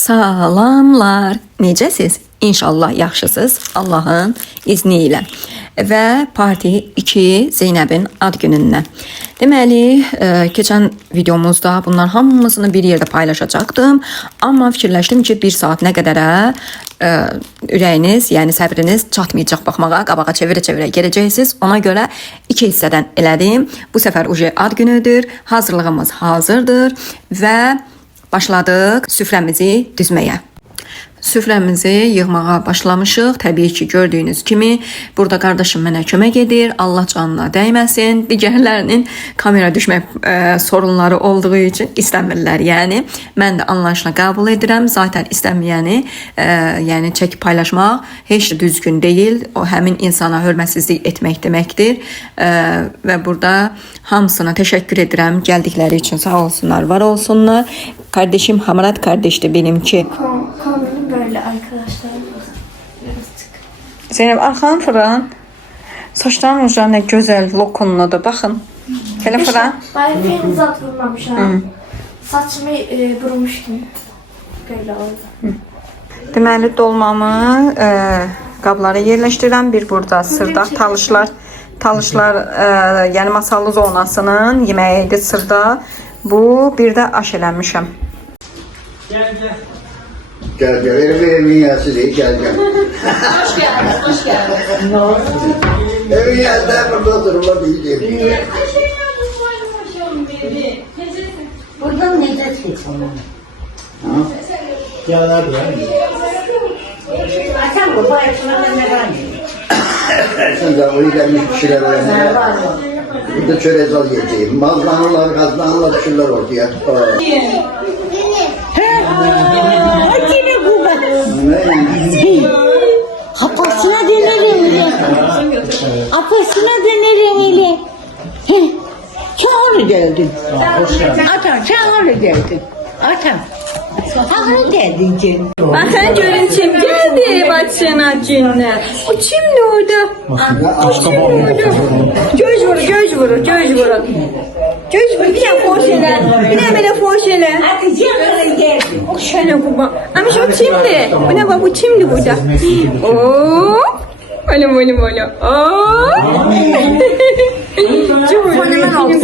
Salamlar. Necəsiz? İnşallah yaxşısınız Allahın izni ilə. Və parti 2 Zeynəbin ad günündən. Deməli, keçən videomuzda bunlar hamısını bir yerdə paylaşacaqdım. Amma fikirləşdim ki, 1 saat nə qədərə ürəyiniz, yəni səbriniz çatmayacaq baxmağa, qabağa çevirə-çevirə gələcəksiniz. Ona görə 2 hissədən elədim. Bu səfər uje ad günüdür. Hazırlığımız hazırdır və başladıq süfrəmizi düzməyə. Süfrəmizi yığmağa başlamışıq. Təbii ki, gördüyünüz kimi burada qardaşım mənə kömək edir. Allah canına dəyməsin. Digərlərinin kamera düşmək sorunları olduğu üçün istəmirlər. Yəni mən də anlayışla qəbul edirəm. Zaten istəməyəni yəni çəkib paylaşmaq heç də düzgün deyil. O həmin insana hörmətsizlik etmək deməkdir. Və burada hamısına təşəkkür edirəm gəldikləri üçün. Sağ olsunlar, var olsunlar. Kardeşim Hamarat kardeşti benimki. Böyle arkadaşlar. Zeynep arxanı fıran. Saçların ucları ne güzel lokunludur. Baxın. Hele fıran. Ben film zat vurmamışam. Saçımı vurmuştum. Böyle oldu. Deməli dolmamı qablara yerləşdirirəm. Bir burada sırdaq talışlar yəni masallı zonasının yeməyidir sırda. Bu bir də aş eləmişəm. Gel evin yası değil gel. Hoş geldiniz, hoş geldiniz. Evin yası burada durma değil. Buradan Necdet geçiyor. Gel abi. Açan bu bayatına ne var? Sen de oraya gelmiş bir şeyler öğrenmeye. Burada çörezal yiyeceğim. Mazlanırlar, gazlanırlar, düşürler ortaya. Acele bu bak. Apasına dönerim öyle. Apasına dönerim öyle. Çağırı geldin. Atam çağırı geldin. Atam. Çağırı geldin canım. Bakın görün kim geldi başına cinne. O kimdi orada? Göz vurur. Bir de foş ele. Bir de böyle foş ele. Çağırı geldin. Şöyle bu bak. Ama şu kimdi? Bu ne bak bu kimdi burada? Oo. Böyle. Oo. Fenomen oldu.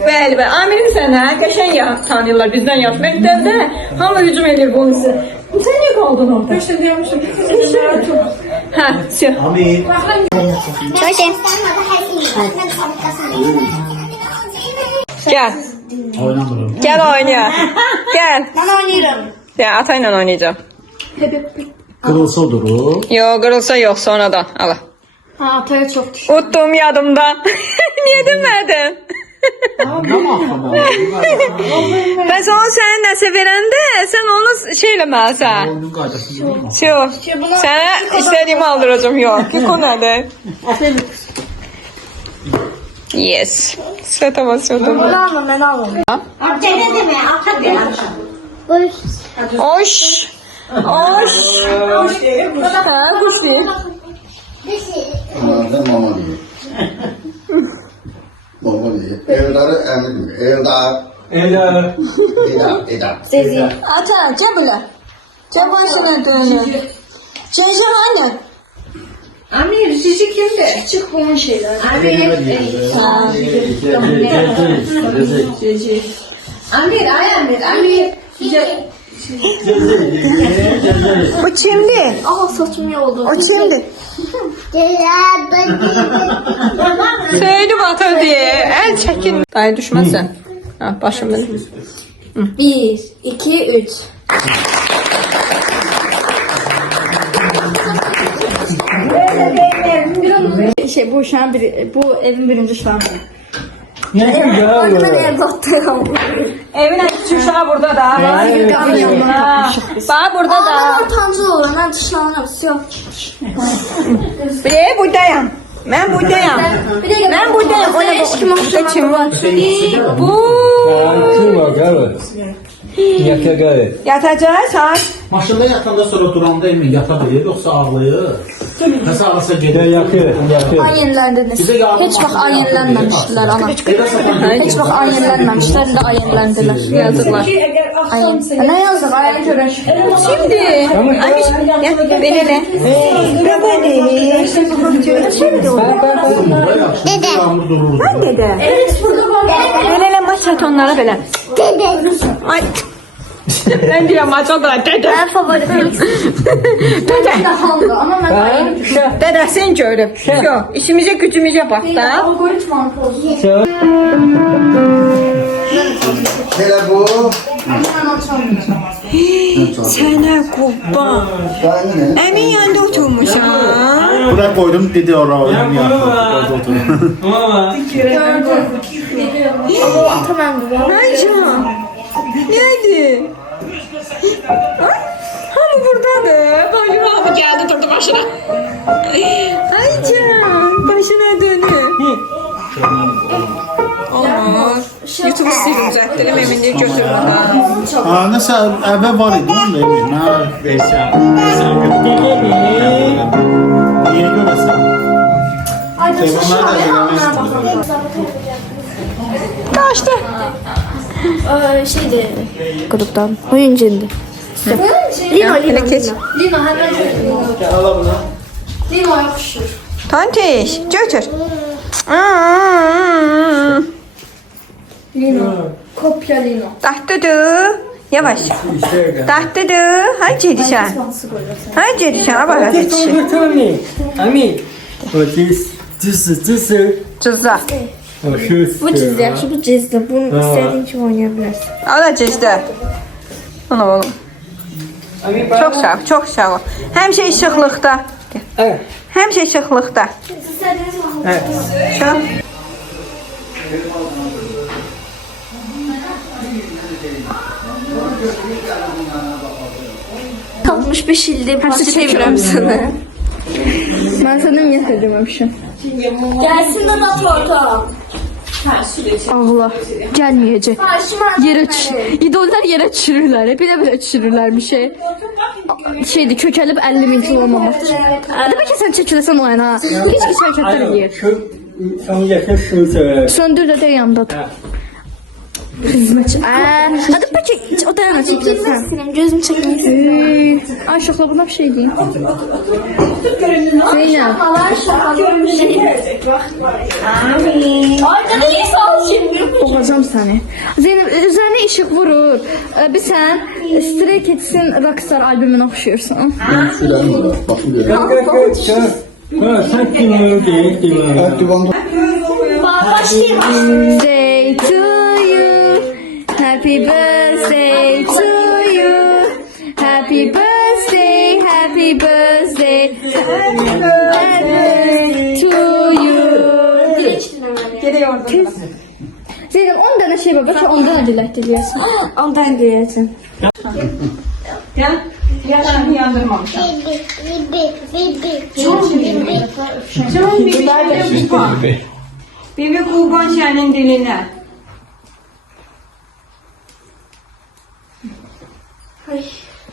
Bəli. Amirim sənə qəşəng tanıyırlar bizdən yaş məktəbdə. Hamı hücum edir bunun üçün. Sən niyə qaldın orada? Beşə deyəmişim. Hə, sür. Amin. Çay. Gel. Gel oyna. Gel. Ben oynarım. Ya atayla oynayacağım. Kırılsa olur o. Yok kırılsa yok sonradan. Allah. Ha, ataya çok düştü. Unuttum yadımdan. Niye demedin? Ben sonra sənə nəsə verəndə sən onu şey eləməlisən. Oyunun qaydasını bilmirəm. Sənə istədiyimi aldıracağım. Yox. O nədir? Yes. Svetama. Ben almam, ben almam. Acele deme. Ata bir akşam. Oş. Ha, kuş değil. Mama diyor. Mama diyor. Evdarı emri diyor. Evdar. Sezi. Ata, cebile. Cebasına dönün. Ceyce anne. Amir, sizi kimde? Küçük bunun şeyler. Amir. Amir. Bu kimdi? Aha saçım yoldu. O kimdi? Söyle bata diye. El çekin. Dayı düşmezsen. Ha, başım benim. 1, 2, 3. Bu şu an bu evin birinci şu an. Orada ben ev battım. Evin küçük uşağı burada da. Bak burada da. Ben ortancı olur. Ben dışlanırım. Yok. Buradayım. Ben buradayım. Ben buradayım. Ona eşkim olsun. Bu. Yatacak. Yatacaqsan. Maşında yatanda sonra duranda emin yata bilir yoksa ağlayır. Nasıl ağlasa gelir. Yatır. Ay yeniləndiniz. Bizə yardım Heç vaxt ay maşını yenilənməmişdilər ana. Evə satan Heç vaxt ay yenilənməmişlər, indi ay yeniləndirlər. Yazıqlar. Ay. Nə yazıq? Ayın görək. Şimdi. Amiş. Belele. Dede. Yağmur durur. Dede. Belele maç tonlara belə. Dede. Ay. Ben deyirəm maç onlara dede. Mən favorim. Dede. Haldı, amma mən ayın görək. Dedəsini görüb. Yox, işimizə gücümüzə bax da. Algoritmanı pozdu. Hele bu. Sənə qurban. Sayın ne? Əmin yanında oturmuşam. Buraya koydum dedi oraya oyun yaptı. Ay can. Nədir? Hamı buradadır. Bacım hamı geldi durdu başına. Ay can. Başına dönür. Olmaz. YouTube istedim düzelttirim emindir götürmeden. Aa nasıl evvel var idi onu da emin. Ha Veysel. Niye görürsen? Telefonlar da göremezsin. Kaçtı. Şeydi. Gruptan. Oyuncuydu. Lina, Hele geç. Lina hemen Lina yapışır. Tontiş götür. Lina. Kopya Lina. Tahtıdır. Yavaş. Tahtıdır. Hay gedişən. Hay gedişən. Bak gedişən. Cızla. Bu cizdi yaxşı, bu cizdi. Bunu istediğin kimi oynayabilirsin. O da cızdı. Onu oğlum. Çok sağ ol. Çok sağ ol. Həmişə işıqlıqda. Həmişə işıqlıqda. İstediğiniz vaxt. Çok. Kalmış 5 ildir pasta çevirəm sana. Ben sana niye söylememişim? Gelsin de orta. Allah gelmeyecek. Yere idollar yere çürürler. Bile çürürler bir şey. Şeydi kökelip 50 bin kilo olmamak. Demek ki sen çekilesen o yana. Hiç ki şirketler yer. Söndür de yanında. Hizmetçi. Hadi peki o dayana çekilirsen. Gözüm çekilirsin. Ayşokla buna bir şey diyeyim. Zeynep. Arkada niye sağ şimdi? Boğacağım seni. Zeynep üzerine ışık vurur. Bir sen Stray Kids'in Rockstar albümüne okşuyorsun. Sen kim değil. Day to you. Happy birthday to you. Happy birthday, happy birthday, happy birthday to you. Zeynep 10 tane şey var. Belki ondan acılar diliyorsun. Ondan diliyorsun. Gel. Gel şimdi yandırmamışım. Bibi kurban senin diline.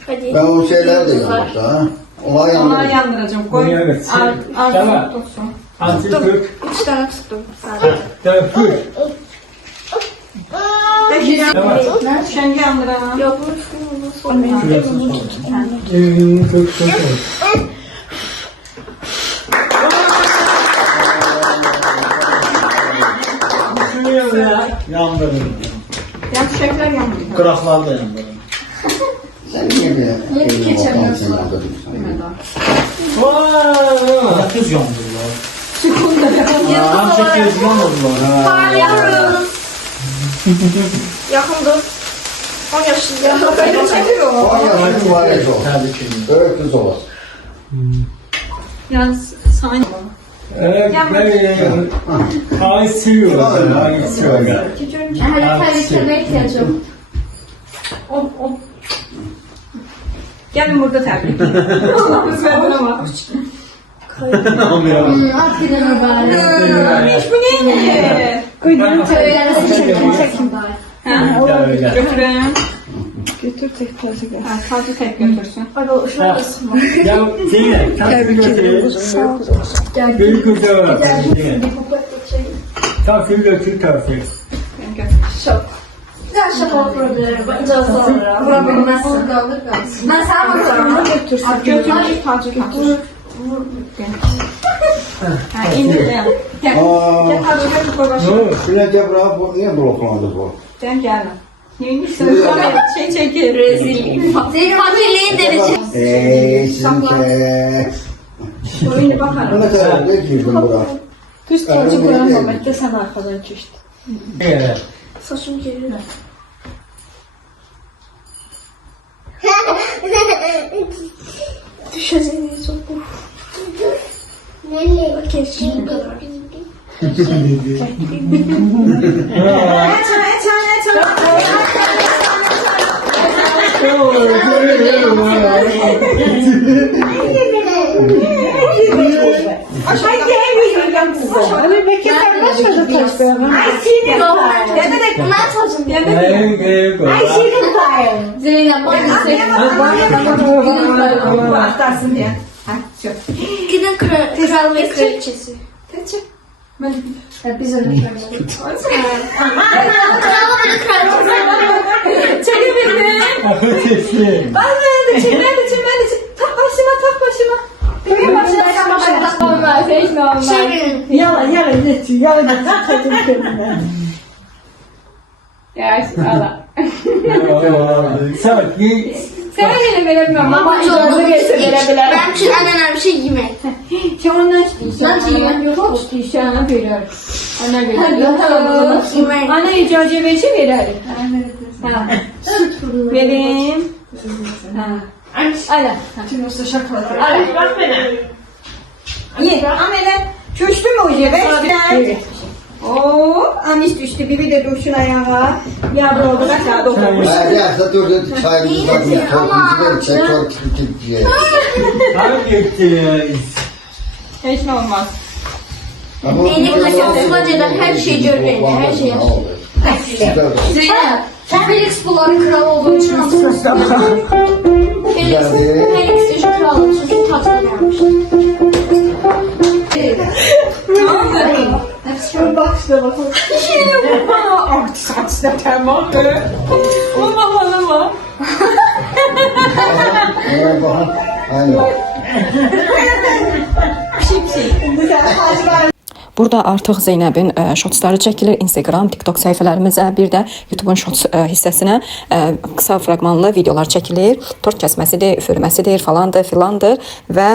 Hadi. Ben o şeyler de yanmış ha. Olay Ona yanmış. yandıracağım. Koy. Evet. Artık tutsun. Antitürk. 3 tane tuttum sadece. Tevfik. Peki. Şengi yandıralım. Yok bu Yandırın. Ya çiçekler yandırıyor. Kıraklar da yandırın. Sen niye bir elini bakan sen yandırıyorsun? Yakız yandırırlar. Hem çekiyoruz yandırırlar. yakın dur. 10 yaşında. Konya mübarek ol. Tebrik ederim. Böyle kız olasın. Ya sana Evet, I see you. I see you. Hala terliklerine ihtiyacım. gelin burada tebrik edin. Allah'ımız verdin ama. At gidin oradan. Hiç bu neydi? Söylemesi çekin. Götürün. Götür tek tazı gel. Ha, tacı tek götürsün. Hadi şunu da sıkma. Ya Zeynep, Tebrik ederim. Sağ ol. Gel. beni kurtar. Bir kupet geçeyim. Tavsiye götür tavsiye. Ben götür. Şok. Güzel şaka vurabilirim. Ben cevap alırım. Vurabilmezsin. Ben sana bakıyorum. Götürsen. Götür, tacı götür. Ha, indir gel. Gel. Gel tacı götür koy başına. Şuna Cebra bu niye bloklandı bu? Sen gelme. Neymişsin? Şey çekir. Rezil. Senin fakirliğin derece. Sizin Oyunu bakalım. ne kadar ne girdin bura? Düz tacı koyan Mehmet'te sen arkadan geçtin. Evet. Saçım geliyor. Düşeceğini çok Nereye? Kesin bu kadar. Zeynep Atarsın diye. Ha, çok. gidin kral ve kraliçesi. Biz onu Çekebildim. Affedersin. Ben de çek. Tak başıma. Kime başına? Hiç normal. Yalan geç. Yalan geç. Kadın kendine. Ya Allah. Sakin. Sen bile veremiyorum ama icazı verse verebilirim. Ben için en önemli şey yemek. Sen ondan istiyorsan. Nasıl yemek? Çok istiyorsan ana verir. Ana Yemek. verir. Ana icazı verse verir. Ha. Vereyim. Ha. Aynen. Şimdi usta şaka. Aynen. Bak bana. İyi. Amele. Düştü mü hoca? Evet. Oo, amiş düştü. Bibi de düşsün ayağa. Yavru oldu. Aşağı dokunmuş. Ayakta durdu çayımızı bakın. Torpici de çek torpici diye. Affedersin. Hiç ne olmaz. Neylik mesela Sulaca'dan her şey görünüyor. Her şey yapıyor. Zeynep. Felix bunların kral olduğu için hatırlıyorsun. Felix için kral olduğu için tatlı gelmiş. Bak işte bak. Artist de tamam. Ama. Aynen. Burada artıq Zeynəbin shortsları çəkilir. Instagram, TikTok səhifələrimizə, bir də YouTube'un shorts hissəsinə qısa fraqmanlı videolar çəkilir. Tort kəsməsidir, üfürməsidir, falandır, filandır və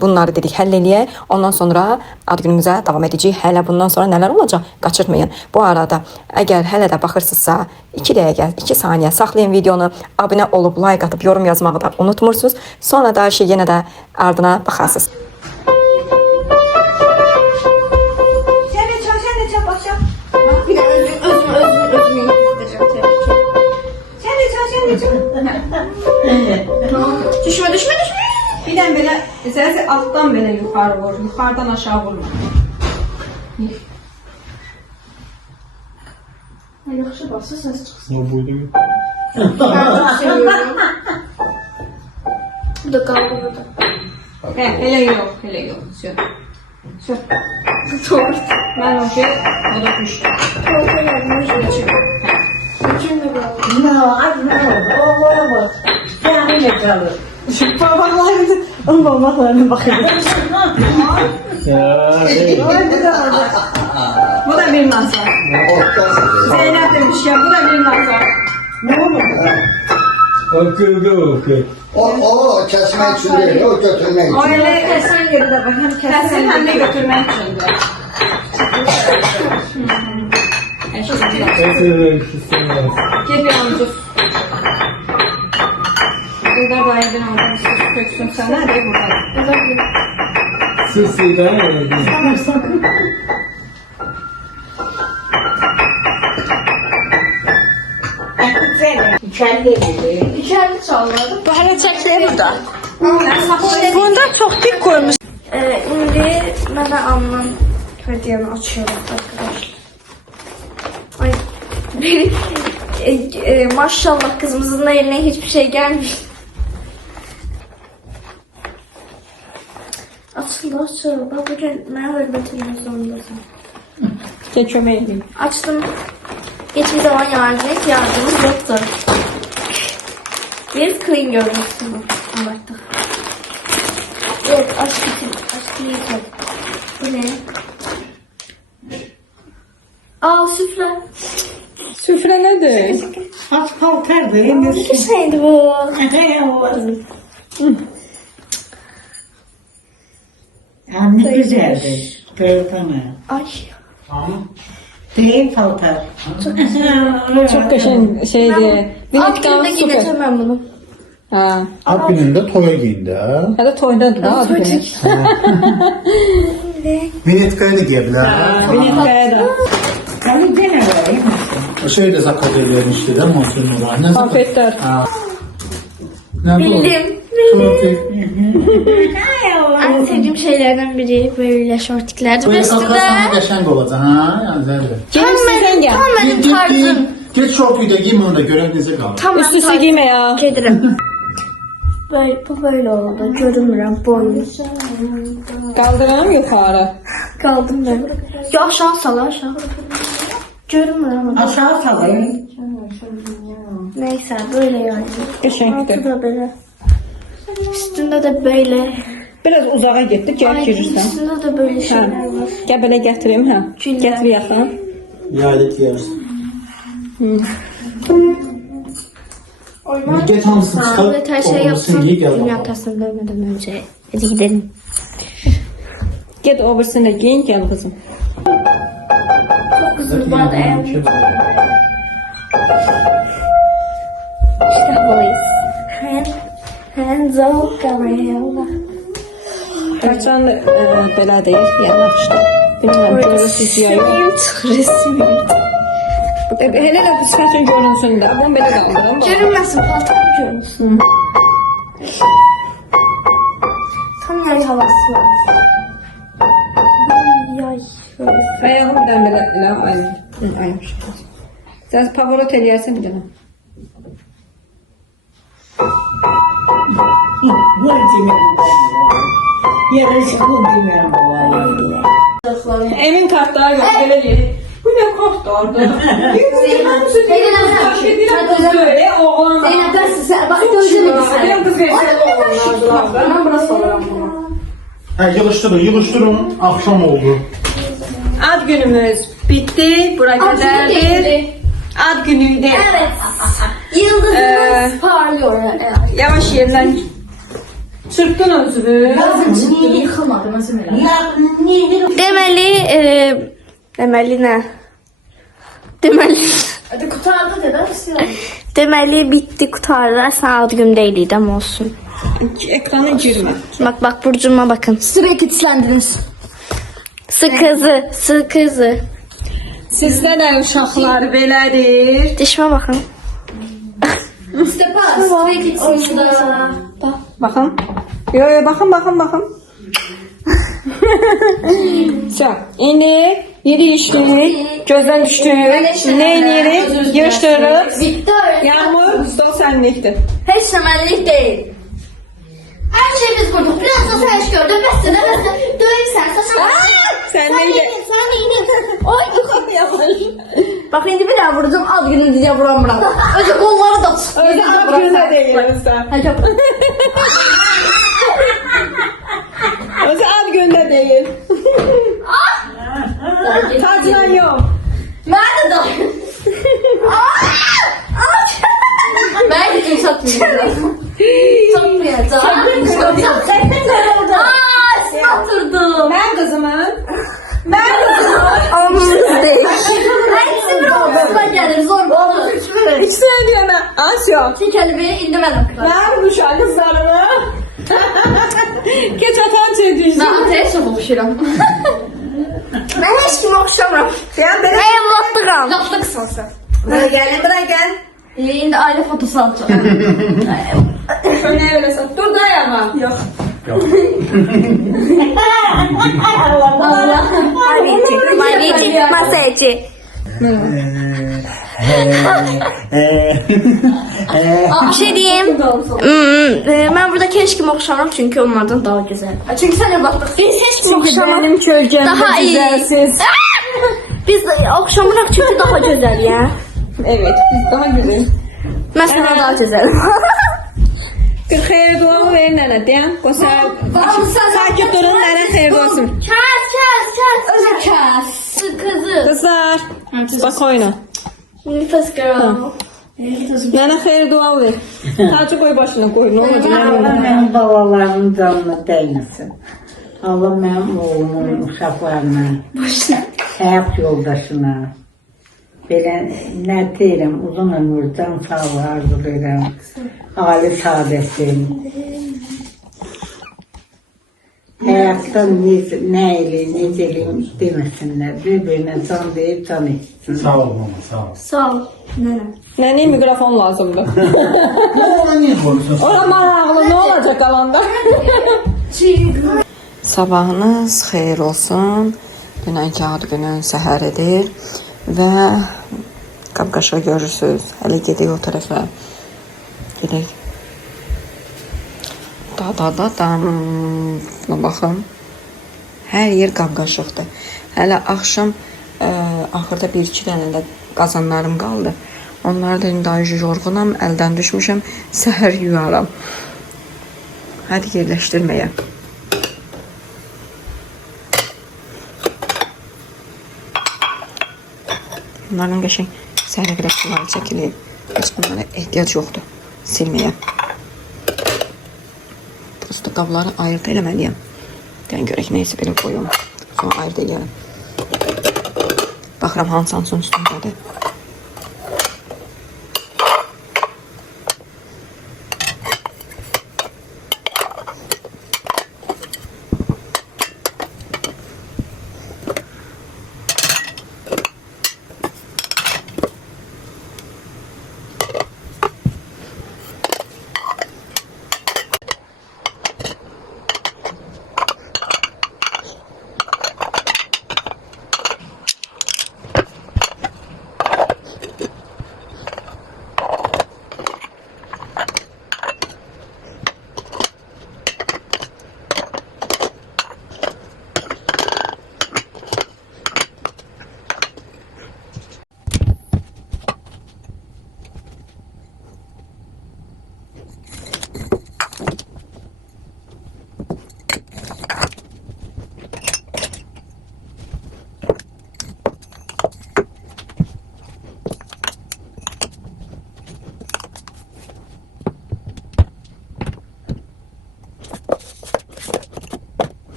bunları dedik həll eləyək. Ondan sonra ad günümüzə davam edəcəyik. Hələ bundan sonra nələr olacaq? Qaçırmayın. Bu arada əgər hələ də baxırsınızsa 2 dəqiqə, 2 saniyə saxlayın videonu. Abunə olub, like atıb, yorum yazmağı da unutmursunuz. Sonra da yenə də ardına baxarsınız. Bir de özümü hissedeceğim tabii ki. Düşme. Bir də belə, səsi altdan belə yuxarı vur, yuxarıdan aşağı vurma. Yaxşı bassa ses çıxsın. Ne buydu? Ben çok seviyorum. Bu da kaldı burada. Elə yox. Sür. Tort. Mən o şey, o da düşdü. Torta yazmış için. İçin de kaldı. Ne? Oğlana bak. Yani ne kalır? Şu parmaklarına bakın. Bu da bir nazar. Zeynep demiş ya, bu da bir nazar. Ne olur? Okey. O kesmek için değil, o götürmek için. O elə Kesen geride bak. Hem kəsin, həm də götürmək üçündür. Gel bir amcuk. Burada bayırdın oradan sus töksün sana de burada. Sus İran. İçeride çalmadı. Bu hareketleri burada. Bunda çok dik koymuş. Şimdi ben de anlam hediyemi açıyorum arkadaşlar. Ay benim Maşallah kızımızın eline hiçbir şey gelmiş. Açıl. Bak bugün ben hürmetimle zorundasın. Gel kömək edeyim. Açtım. Hiçbir zaman yardımımız yoktu. Bir clean görmüşsün bu. Anlattık. Evet, açtım. Bu ne? Aa, süfle. Süfrə nədir? Az paltardı. Emir. Neydi bu? Ne güzeldir. Gördün. Ay. Tamam. Değil paltar. Çox qəşəng şeydir. Alt günde Biletdən super. giyeceğim bunu. Ha. Ad günündə toya giyindi ha. Hələ toydadır da adı günü. Minetkaya da giyə bilər. Biletkaya da. Kalı gene var. O şey de zakaz vermişti değil mi? Monsun var. Ne zakaz? Konfetler. Ha. Ne bu? Bildim. Şortik. En sevdiğim şeylerden biri böyle şortikler. Böyle Üstünde kalkarsan qəşəng olacaq ha. Yani zəvri. Gelirsin gel. tam benim tarzım. Geç şortuyu da giyim onu da görək necə qalır. Tam Üst üste giyme ya. Gelirim. Bu böyle oldu. Görünmürəm boyu. Kaldıralım yukarı. Kaldım ben. Ya aşağı sal aşağı. Görünmürəm ama. Aşağı salayım. Neyse böyle yani. Qəşəngdir. Altı da böyle. Üstünde de böyle. Biraz uzağa getdik, gəl Ay, girirsən. üstünde de böyle Hə. şeyler var. Gəl belə gətirim, hə. Güller. Gətir yaxın. Yaylık giyersin. Geç hamısını çıxar. Evet her şey Olmasın yapsın. giy gel. Dünya tasını dövmeden önce. Hadi gidelim. Get oversini də giyin, gəl qızım. Çok güzel bu arada. İşte havalıyız. Hands up kamerayla. Hərçən belədir, yanaşdı. Bilmirəm, görürsünüz ya yox. Hele də bu sifətin görünsün də, bunu belə qaldırım. Görünmesin patron görünsün. Tam yay havası var. Yay. Ayağım bir dənə belə, elə, ayım. Sən pavorot eləyərsən bir dənə. Yarışı bu bilmiyorum. Emin kartları yox, belə deyir. Bu nə kartlardır? Böyle oğlan. Zeynep dersin sen bak gözünü Benim kız verirsen ben burası olurum bunu. Hə, yığışdırın. Akşam oldu. Ad günümüz bitti. Bura kadardır. Ad günüydü. Evet. Yıldızımız parlıyor. Evet. Yavaş yerinden çırptın özünü. Demeli ne? Demeli. Hadi kurtardı dedi. Demeli bitti kurtardılar. Sağ gün değildi ama olsun. Ekrana girme. Bak burcuma bakın. Sürekli tislendiniz. Sı kızı. Sizdə də uşaqlar belədir. Dişime bakın. Stepa. Sürekli tislendiniz. Baxın. Yo, baxın. Все. İndi yedi işlik, gözden düştük. Ne edirik? Yığışdırırıq. Bitti öyle. Yağmur, stol sənlikdir. Hiç temellik değil. Her şeyi biz kurduk. Biraz da sen iş gördün. Besle. Döveyim sen. Saçma. Sen neydi? Sen neydi? Ay. Bak şimdi bir daha vuracağım. Ad günü diye vuran bırak. Önce kolları da tut. Öyle ad günə deyilirsən. Hadi yap. Özü ad gündə deyil. Tacla yox. Nerede da? Ben gideyim satmayacağım. Satmayacağım. Satırdım. Mən qızımın. Alnımız değil. Hepsi bir olmasına gelir. Zor olur. İkisini deyəm mən. Asyo. Şu kelimeyi indirmedim kral. Mən uşaq qızlarımı. Keç atan çedici. Ben ateşle buluşurum. Ben hiç kimi okşamam. Sen beni. Evlatlıqam. Yaptıksın sen. Bura gəl. Yayında aile fotosu alacağım. Şöyle öylesin. Dur dayama. Yok. Mavici. Masayci. Bir şey diyeyim. Ben burada keş kimi oxşamam çünkü onlardan daha güzel. Çünkü sen evlatlık. Biz heç kimi oxşamam. Benim kölgem Daha iyi. Biz oxşamırıq çünkü daha güzel ya. Evet, biz daha güzel. Ben sana daha güzel. Bir xeyir duamı verin nənə, deyən. Qosa, sakit durun, nənə xeyir duasın. Kes. Özü kes. Kızı. Kızlar, spokojno. Nefes girl. Nənə xeyir dua ver. Tacı qoy başına, qoy, nə olacaq? Allah benim babalarımın canına değmesin. Allah benim oğlumun uşaqlarına, həyat yoldaşına, belə nə deyirəm, uzun ömür, can sağlığı arzulayıram, ali saadətin. Həyatdan nə eləyim, necə eləyim deməsinlər, bir-birinə can deyib can etsin. Sağ ol mama, sağ ol. Sağ ol. Nənə mikrofon lazımdır. Ona niye konuşuyorsun? Ora maraqlı, nə olacaq qalanda? Sabahınız xeyir olsun. Dünənki ad günün səhəridir və qapqaşa görürsünüz. Hələ gedək o tərəfə. Gedək. Da. Buna baxın. Hər yer qapqaşıqdır. Hələ axşam axırda 1-2 dənə də qazanlarım qaldı. Onları da indi ayıcı yorğunam, əldən düşmüşəm. Səhər yuyaram. Hadi yerləşdirməyə. Bunların qəşəng səhərə qədər suları çəkilir. Heç bunlara ehtiyac yoxdur silməyə. Prosta qabları ayırt eləməliyəm. Deyən görək neysə belə qoyum. Sonra ayırt eləyərəm. Baxıram hansı hansının üstündədir.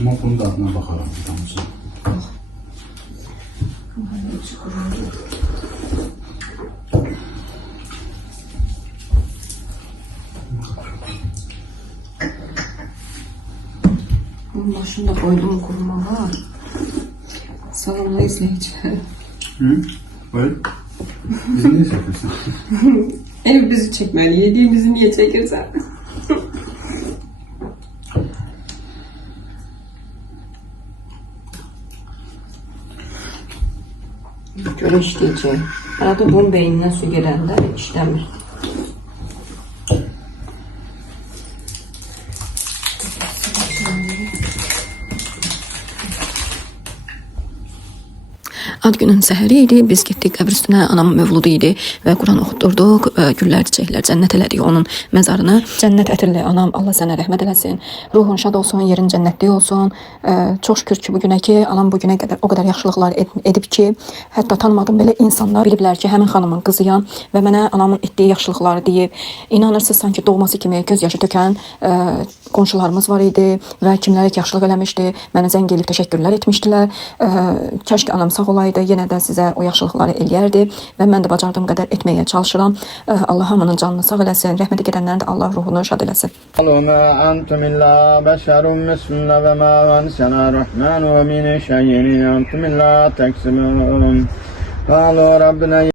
Ama bunun da adına bakalım. Tamam. Bunun başında koyduğum kuruma var. Salonda izleyiciler. Hı? Böyle. Bizi niye çekiyorsun? Ev bizi çekmeli. Yediğimizi niye çekirsen? Göre işleyecek. Arada bunun beyninden su gelende işlemir. Ad günün səhəri idi. Biz getdik qəbr üstünə. Anamın mövludu idi və Quran oxutdurduq. Güllər, çiçəklər, cənnət elədik onun məzarını. Cənnət ətirli anam, Allah sənə rəhmət eləsin. Ruhun şad olsun, yerin cənnətli olsun. Çox şükür ki, bu günə ki, anam bu günə qədər o qədər yaxşılıqlar edib ki, hətta tanımadığım belə insanlar biliblər ki, həmin xanımın qızıyam və mənə anamın etdiyi yaxşılıqları deyib. İnanırsınız, sanki doğması kimi göz yaşı tökən qonşularımız var idi və kimlərə yaxşılıq eləmişdi. Mənə zəng elib təşəkkürlər etmişdilər. Kəşke anam sağ olaydı. olsaydı yenə də sizə o yaxşılıqları eləyərdi və mən də bacardığım qədər etməyə çalışıram. Allah hamının canını sağ eləsin. Rəhmətə gedənlərin də Allah ruhunu şad eləsin. ما أنتم إلا بشر مثلنا وما أنزلنا الرحمن من شيء أنتم إلا تكسبون قالوا ربنا